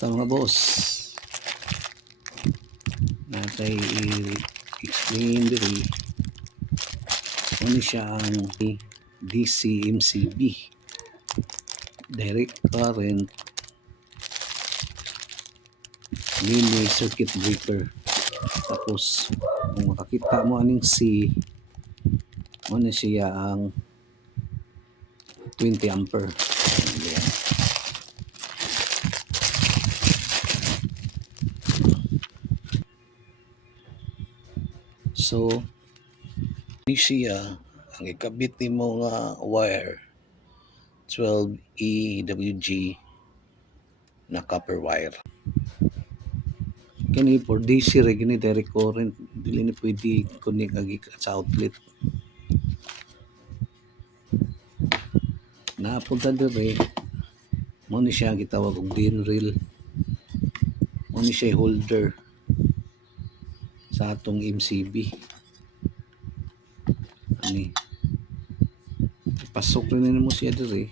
Basta mga boss, natay i-explain diri ano siya ang DCMCB, direct current mini circuit breaker. Tapos kung makakita mo aning C, ano siya ang 20 ampere. Ayan. So ini siya ang ikabit nimo nga wire 12 EWG na copper wire. Kani for DC ra gini direct current, dili ni pwede connect agi sa outlet. Napunta dire mo ni siya gitawag og DIN rail. Mo ni siya holder sa atong MCB. Ani pasok rin mo siya dire.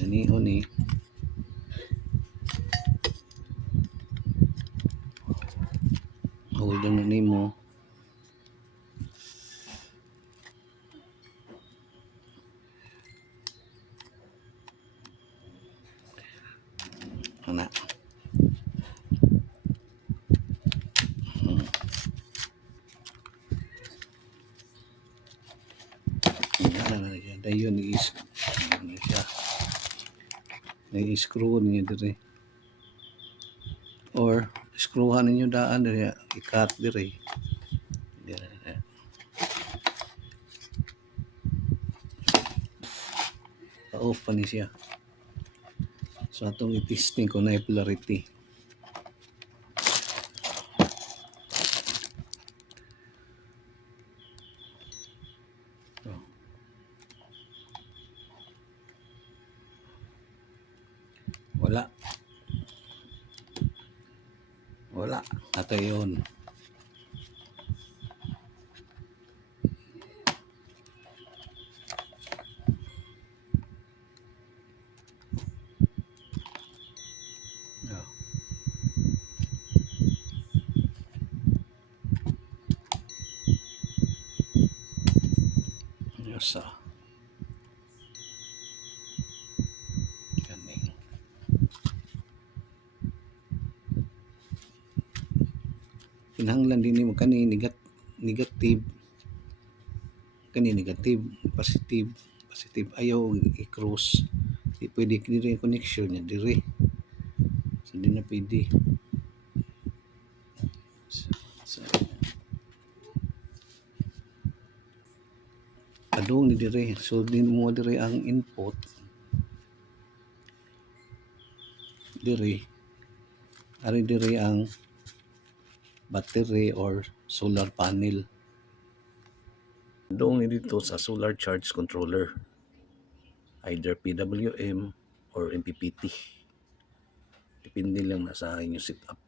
Ani oni holder na nimo. Ana. Dayon is ano siya. Na-screw niya dire. Or screwhan ninyo daan dire, i-cut dire. Pa-off pa ni siya. So atong i-testing kung na polarity. Wala. Wala. Ato yun. Yes, kaning. Kinahanglan din mo kani negative. Kani negative, positive ayaw i-cross. Di pwede dire yung connection niya dire. So di na pwede. So, kadung ni dire. So din mo dire ang input dire. Ari dire ang battery or solar panel. Doon dito sa solar charge controller, either PWM or MPPT, depende lang na sa inyong setup.